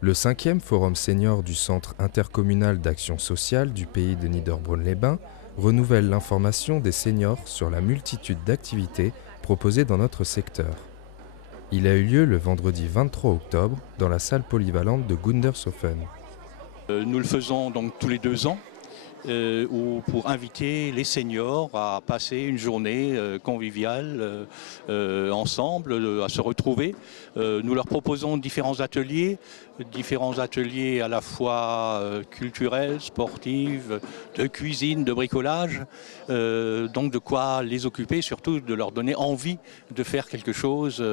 Le 5e Forum Senior du Centre intercommunal d'action sociale du pays de Niederbronn-les-Bains renouvelle l'information des seniors sur la multitude d'activités proposées dans notre secteur. Il a eu lieu le vendredi 23 octobre dans la salle polyvalente de Gundershofen. Nous le faisons donc tous les 2 ans pour inviter les seniors à passer une journée conviviale ensemble, à se retrouver. Nous leur proposons différents ateliers à la fois culturels, sportifs, de cuisine, de bricolage, donc de quoi les occuper, surtout de leur donner envie de faire quelque chose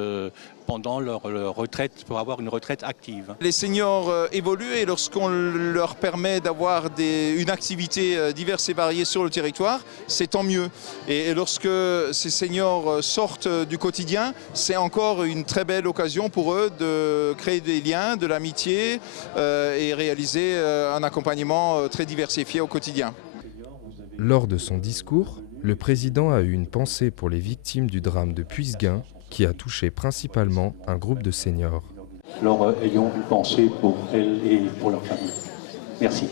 pendant leur retraite, pour avoir une retraite active. Les seniors évoluent et lorsqu'on leur permet d'avoir une activité diverse et variée sur le territoire, c'est tant mieux. Et lorsque ces seniors sortent du quotidien, c'est encore une très belle occasion pour eux de créer des liens, de l'amitié et réaliser un accompagnement très diversifié au quotidien. Lors de son discours, le président a eu une pensée pour les victimes du drame de Puisseguin qui a touché principalement un groupe de seniors. Alors ayons une pensée pour elles et pour leur famille. Merci.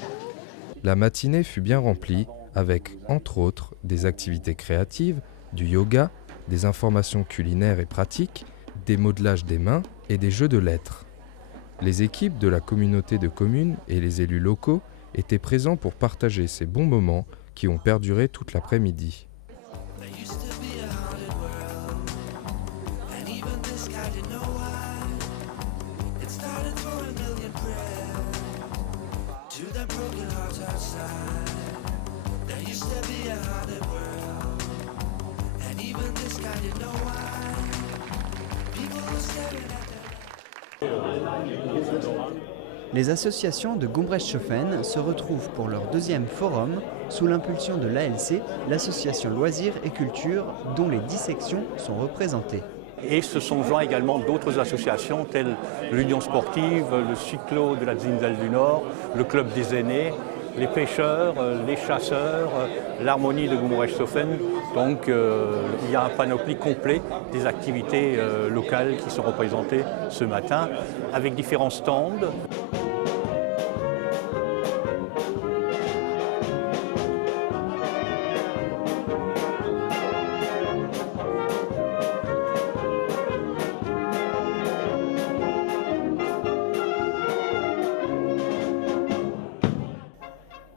La matinée fut bien remplie avec, entre autres, des activités créatives, du yoga, des informations culinaires et pratiques, des modelages des mains et des jeux de lettres. Les équipes de la communauté de communes et les élus locaux étaient présents pour partager ces bons moments qui ont perduré toute l'après-midi. Les associations de Gumbrechtshofen se retrouvent pour leur 2e forum sous l'impulsion de l'ALC, l'association Loisirs et Culture, dont les 10 sections sont représentées. Et se sont joints également d'autres associations telles l'Union sportive, le Cyclo de la Zinzal du Nord, le Club des aînés, les pêcheurs, les chasseurs, l'harmonie de Gumbrechtshofen. Donc il y a un panoplie complet des activités locales qui sont représentées ce matin avec différents stands.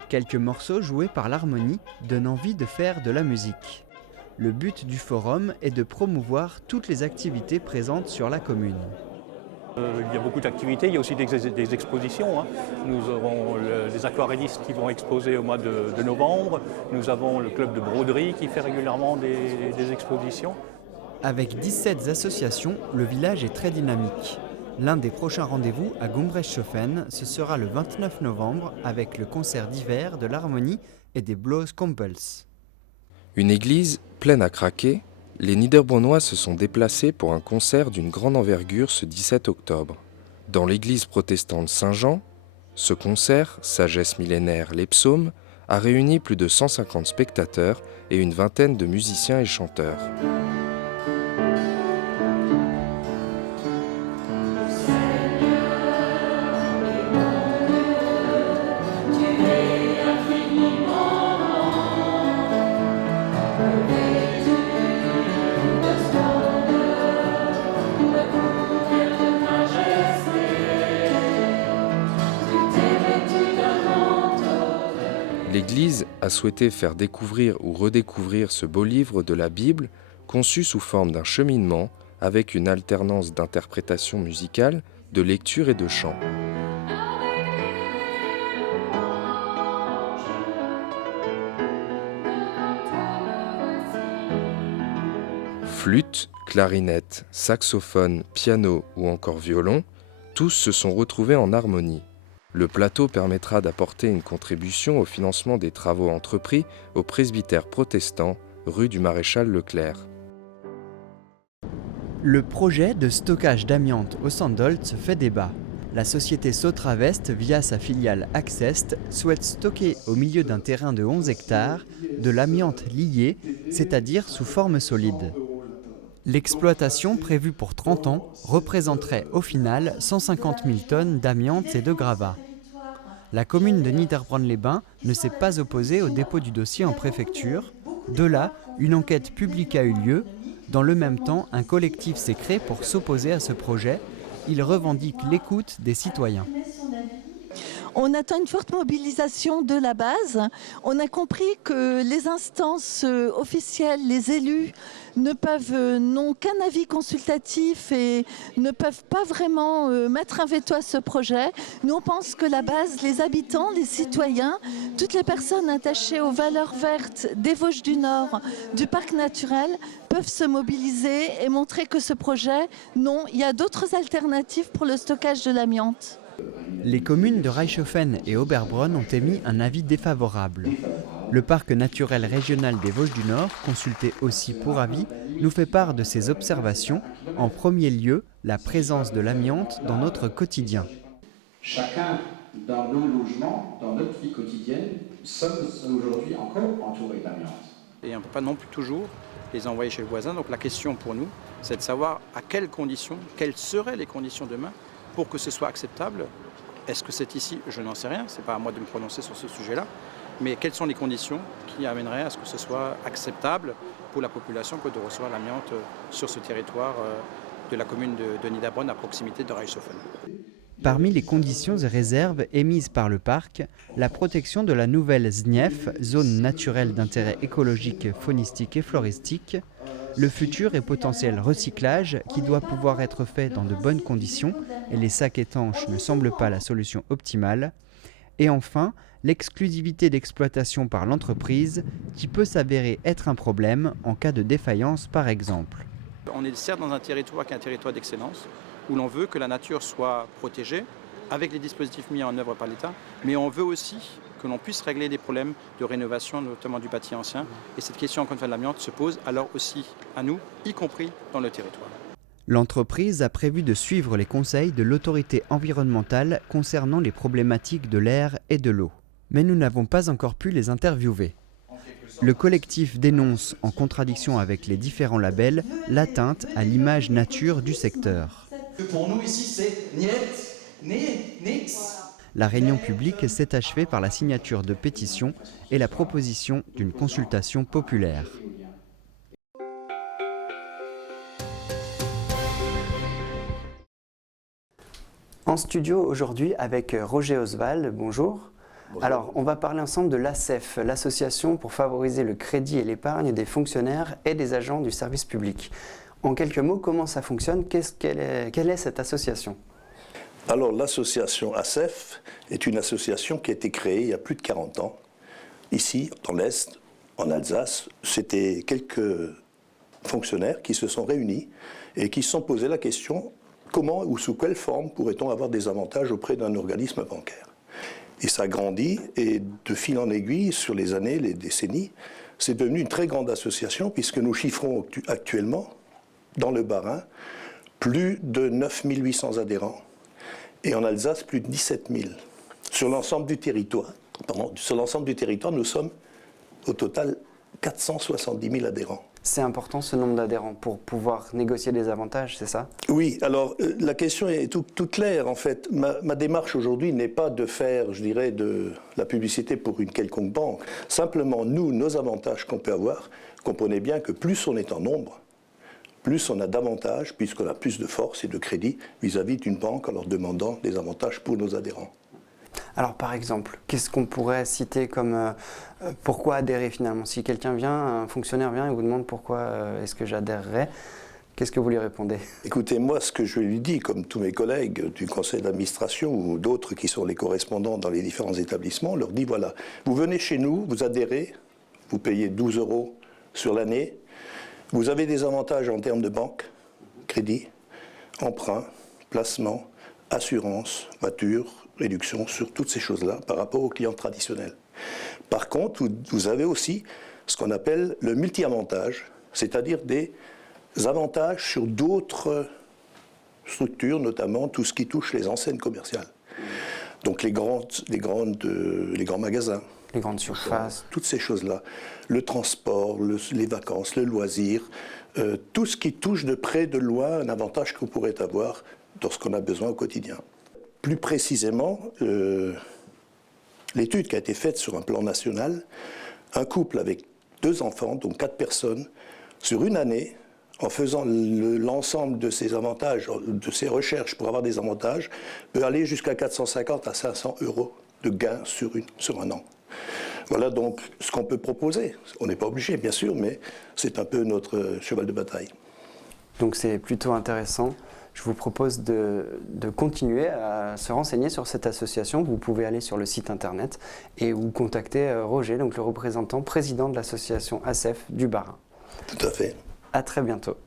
Quelques morceaux joués par l'harmonie donnent envie de faire de la musique. Le but du forum est de promouvoir toutes les activités présentes sur la commune. Il y a beaucoup d'activités, il y a aussi des expositions. Nous aurons les aquarellistes qui vont exposer au mois de novembre. Nous avons le club de broderie qui fait régulièrement des expositions. Avec 17 associations, le village est très dynamique. L'un des prochains rendez-vous à Gumbrechtshofen, ce sera le 29 novembre avec le concert d'hiver de l'harmonie et des Blows Compels. Une église pleine à craquer, les Niederbronnois se sont déplacés pour un concert d'une grande envergure ce 17 octobre. Dans l'église protestante Saint-Jean, ce concert, Sagesse millénaire les psaumes, a réuni plus de 150 spectateurs et une vingtaine de musiciens et chanteurs. L'Église a souhaité faire découvrir ou redécouvrir ce beau livre de la Bible, conçu sous forme d'un cheminement avec une alternance d'interprétation musicale, de lecture et de chant. Flûte, clarinette, saxophone, piano ou encore violon, tous se sont retrouvés en harmonie. Le plateau permettra d'apporter une contribution au financement des travaux entrepris au presbytère protestant, rue du Maréchal Leclerc. Le projet de stockage d'amiante au Sandholt fait débat. La société Sotravest, via sa filiale Accest, souhaite stocker au milieu d'un terrain de 11 hectares de l'amiante liée, c'est-à-dire sous forme solide. L'exploitation prévue pour 30 ans représenterait au final 150 000 tonnes d'amiante et de gravats. La commune de Niederbronn-les-Bains ne s'est pas opposée au dépôt du dossier en préfecture. De là, une enquête publique a eu lieu. Dans le même temps, un collectif s'est créé pour s'opposer à ce projet. Il revendique l'écoute des citoyens. On attend une forte mobilisation de la base. On a compris que les instances officielles, les élus, n'ont qu'un avis consultatif et ne peuvent pas vraiment mettre un veto à ce projet. Nous, on pense que la base, les habitants, les citoyens, toutes les personnes attachées aux valeurs vertes des Vosges du Nord, du parc naturel, peuvent se mobiliser et montrer que ce projet, non, il y a d'autres alternatives pour le stockage de l'amiante. Les communes de Reichshofen et Oberbronn ont émis un avis défavorable. Le parc naturel régional des Vosges du Nord, consulté aussi pour avis, nous fait part de ses observations. En premier lieu, la présence de l'amiante dans notre quotidien. Chacun dans nos logements, dans notre vie quotidienne, sommes aujourd'hui encore entourés d'amiante. Et on ne peut pas non plus toujours les envoyer chez le voisin. Donc la question pour nous, c'est de savoir à quelles conditions, quelles seraient les conditions demain pour que ce soit acceptable. Est-ce que c'est ici? Je n'en sais rien, ce n'est pas à moi de me prononcer sur ce sujet-là. Mais quelles sont les conditions qui amèneraient à ce que ce soit acceptable pour la population que de recevoir l'amiante sur ce territoire de la commune de Niederbronn à proximité de Reichshofen? Parmi les conditions et réserves émises par le parc, la protection de la nouvelle ZNIEF, zone naturelle d'intérêt écologique, faunistique et floristique, le futur et potentiel recyclage qui doit pouvoir être fait dans de bonnes conditions et les sacs étanches ne semblent pas la solution optimale. Et enfin, l'exclusivité d'exploitation par l'entreprise qui peut s'avérer être un problème en cas de défaillance par exemple. On est certes dans un territoire qui est un territoire d'excellence où l'on veut que la nature soit protégée avec les dispositifs mis en œuvre par l'État, mais on veut aussi que l'on puisse régler des problèmes de rénovation, notamment du bâti ancien. Et cette question, encore une fois, de l'amiante se pose alors aussi à nous, y compris dans le territoire. L'entreprise a prévu de suivre les conseils de l'autorité environnementale concernant les problématiques de l'air et de l'eau. Mais nous n'avons pas encore pu les interviewer. Le collectif dénonce, en contradiction avec les différents labels, l'atteinte à l'image nature du secteur. Pour nous ici, c'est niet, niks. La réunion publique s'est achevée par la signature de pétitions et la proposition d'une consultation populaire. En studio aujourd'hui avec Roger Oswald, bonjour. Bonjour. Alors, on va parler ensemble de l'ASEF, l'association pour favoriser le crédit et l'épargne des fonctionnaires et des agents du service public. En quelques mots, comment ça fonctionne? Quelle est cette association? Alors, l'association ASEF est une association qui a été créée il y a plus de 40 ans. Ici, dans l'Est, en Alsace, c'était quelques fonctionnaires qui se sont réunis et qui se sont posé la question comment ou sous quelle forme pourrait-on avoir des avantages auprès d'un organisme bancaire. Et ça grandit et de fil en aiguille, sur les années, les décennies, c'est devenu une très grande association puisque nous chiffrons actuellement, dans le Bas-Rhin, plus de 9 800 adhérents. Et en Alsace, plus de 17 000. Sur l'ensemble du territoire, nous sommes au total 470 000 adhérents. C'est important ce nombre d'adhérents pour pouvoir négocier des avantages, c'est ça? Oui, alors la question est toute claire en fait. Ma démarche aujourd'hui n'est pas de faire, je dirais, de la publicité pour une quelconque banque. Simplement, nous, nos avantages qu'on peut avoir, comprenez bien que plus on est en nombre, plus on a d'avantages, puisqu'on a plus de force et de crédit vis-à-vis d'une banque en leur demandant des avantages pour nos adhérents. Alors par exemple, qu'est-ce qu'on pourrait citer comme pourquoi adhérer finalement? Si quelqu'un vient, un fonctionnaire vient et vous demande pourquoi est-ce que j'adhérerais, qu'est-ce que vous lui répondez? Écoutez, moi ce que je lui dis, comme tous mes collègues du conseil d'administration ou d'autres qui sont les correspondants dans les différents établissements, on leur dit voilà, vous venez chez nous, vous adhérez, vous payez 12 € sur l'année, vous avez des avantages en termes de banque, crédit, emprunt, placement, assurance, voiture, réduction sur toutes ces choses-là par rapport aux clients traditionnels. Par contre, vous avez aussi ce qu'on appelle le multi-avantage, c'est-à-dire des avantages sur d'autres structures, notamment tout ce qui touche les enseignes commerciales. Donc les grands magasins. Les grandes surfaces. Toutes ces choses-là. Le transport, les vacances, le loisir, tout ce qui touche de près, de loin, un avantage qu'on pourrait avoir lorsqu'on a besoin au quotidien. Plus précisément, l'étude qui a été faite sur un plan national, un couple avec 2 enfants, donc 4 personnes, sur une année, en faisant l'ensemble de ces avantages, de ces recherches pour avoir des avantages, peut aller jusqu'à 450 à 500 euros de gains sur un an. Voilà donc ce qu'on peut proposer. On n'est pas obligé, bien sûr, mais c'est un peu notre cheval de bataille. Donc c'est plutôt intéressant. Je vous propose de continuer à se renseigner sur cette association. Vous pouvez aller sur le site internet et vous contacter Roger, donc le représentant président de l'association ASEF du Bas-Rhin. Tout à fait. À très bientôt.